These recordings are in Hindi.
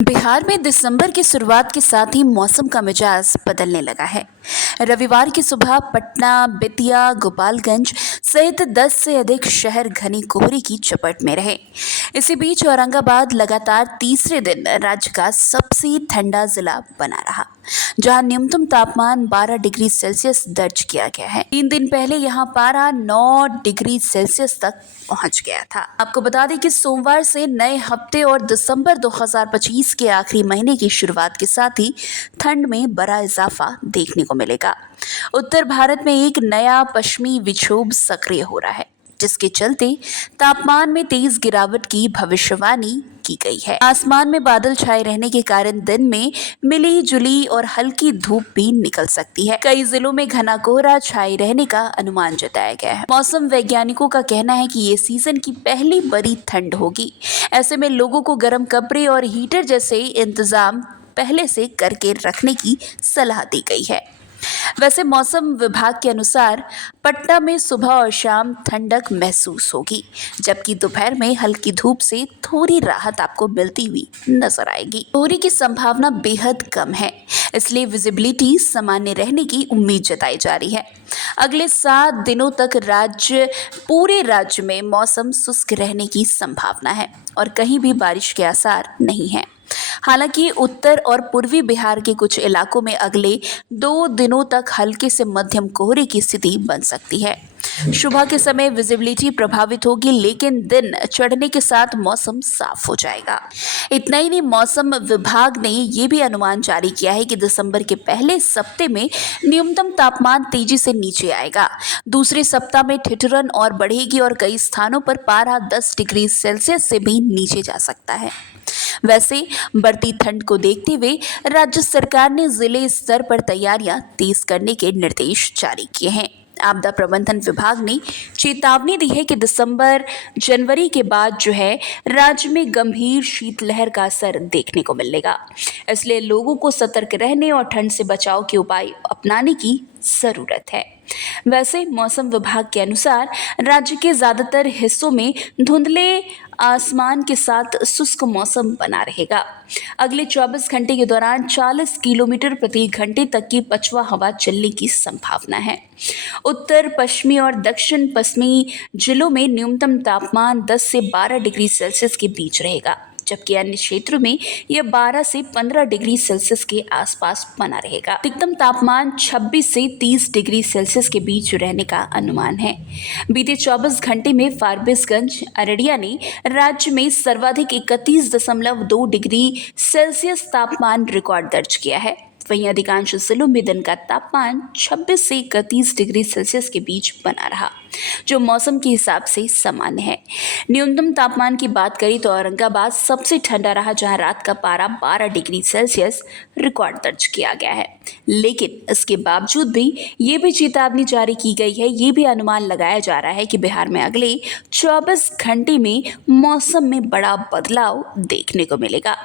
बिहार में दिसंबर की शुरुआत के साथ ही मौसम का मिजाज बदलने लगा है। रविवार की सुबह पटना, बेतिया, गोपालगंज सहित 10 से अधिक शहर घनी कोहरे की चपेट में रहे। इसी बीच औरंगाबाद लगातार तीसरे दिन राज्य का सबसे ठंडा जिला बना रहा, जहां न्यूनतम तापमान 12 डिग्री सेल्सियस दर्ज किया गया है। 3 दिन पहले यहां पारा 9 डिग्री सेल्सियस तक पहुंच गया था। आपको बता दें कि सोमवार से नए हफ्ते और दिसंबर 2025 के आखिरी महीने की शुरुआत के साथ ही ठंड में बड़ा इजाफा देखने को मिलेगा। उत्तर भारत में एक नया पश्चिमी विक्षोभ सक्रिय हो रहा है, जिसके चलते तापमान में तेज गिरावट की भविष्यवाणी की गई है। आसमान में बादल छाए रहने के कारण दिन में मिली जुली और हल्की धूप भी निकल सकती है। कई जिलों में घना कोहरा छाए रहने का अनुमान जताया गया है। मौसम वैज्ञानिकों का कहना है कि ये सीजन की पहली बड़ी ठंड होगी। ऐसे में लोगों को गर्म कपड़े और हीटर जैसे इंतजाम पहले से करके रखने की सलाह दी गई है। वैसे मौसम विभाग के अनुसार पटना में सुबह और शाम ठंडक महसूस होगी, जबकि दोपहर में हल्की धूप से थोड़ी राहत आपको मिलती हुई नजर आएगी। कोहरे की संभावना बेहद कम है, इसलिए विजिबिलिटी सामान्य रहने की उम्मीद जताई जा रही है। अगले 7 दिनों तक पूरे राज्य में मौसम शुष्क रहने की संभावना है और कहीं भी बारिश के आसार नहीं है। हालांकि उत्तर और पूर्वी बिहार के कुछ इलाकों में अगले 2 दिनों तक हल्के से मध्यम कोहरे की स्थिति बन सकती है। सुबह के समय विजिबिलिटी प्रभावित होगी, लेकिन दिन चढ़ने के साथ मौसम साफ हो जाएगा। इतना ही नहीं, मौसम विभाग ने यह भी अनुमान जारी किया है कि दिसंबर के पहले सप्ताह में न्यूनतम तापमान तेजी से नीचे आएगा। दूसरे सप्ताह में ठिठुरन और बढ़ेगी और कई स्थानों पर पारा 10 डिग्री सेल्सियस से भी नीचे जा सकता है। वैसे बढ़ती ठंड को देखते हुए राज्य सरकार ने जिले स्तर पर तैयारियां तेज करने के निर्देश जारी किए हैं। आपदा प्रबंधन विभाग ने चेतावनी दी है कि दिसंबर जनवरी के बाद राज्य में गंभीर शीतलहर का असर देखने को मिलेगा। इसलिए लोगों को सतर्क रहने और ठंड से बचाव के उपाय अपनाने की जरूरत है। वैसे मौसम विभाग के अनुसार राज्य के ज्यादातर हिस्सों में धुंधले आसमान के साथ शुष्क मौसम बना रहेगा। अगले 24 घंटे के दौरान 40 किलोमीटर प्रति घंटे तक की पछुआ हवा चलने की संभावना है। उत्तर पश्चिमी और दक्षिण पश्चिमी जिलों में न्यूनतम तापमान 10 से 12 डिग्री सेल्सियस के बीच रहेगा, जबकि अन्य क्षेत्रों में यह 12 से 15 डिग्री सेल्सियस के आसपास बना रहेगा। अधिकतम तापमान 26 से 30 डिग्री सेल्सियस के बीच रहने का अनुमान है। बीते 24 घंटे में फारबिसगंज, अररिया ने राज्य में सर्वाधिक 31.2 डिग्री सेल्सियस तापमान रिकॉर्ड दर्ज किया है। वहीं अधिकांश जिलों में दिन का तापमान 26 से 31 डिग्री सेल्सियस के बीच बना रहा, जो मौसम के हिसाब से सामान्य है। न्यूनतम तापमान की बात करें तो औरंगाबाद सबसे ठंडा रहा, जहां रात का पारा 12 डिग्री सेल्सियस रिकॉर्ड दर्ज किया गया है। लेकिन इसके बावजूद भी ये भी चेतावनी जारी की गई है, ये भी अनुमान लगाया जा रहा है कि बिहार में अगले 24 घंटे में मौसम में बड़ा बदलाव देखने को मिलेगा।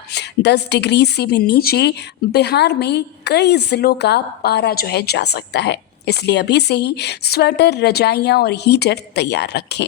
10 डिग्री से भी नीचे बिहार में कई जिलों का पारा जा सकता है। इसलिए अभी से ही स्वेटर, रजाइयां और हीटर तैयार रखें।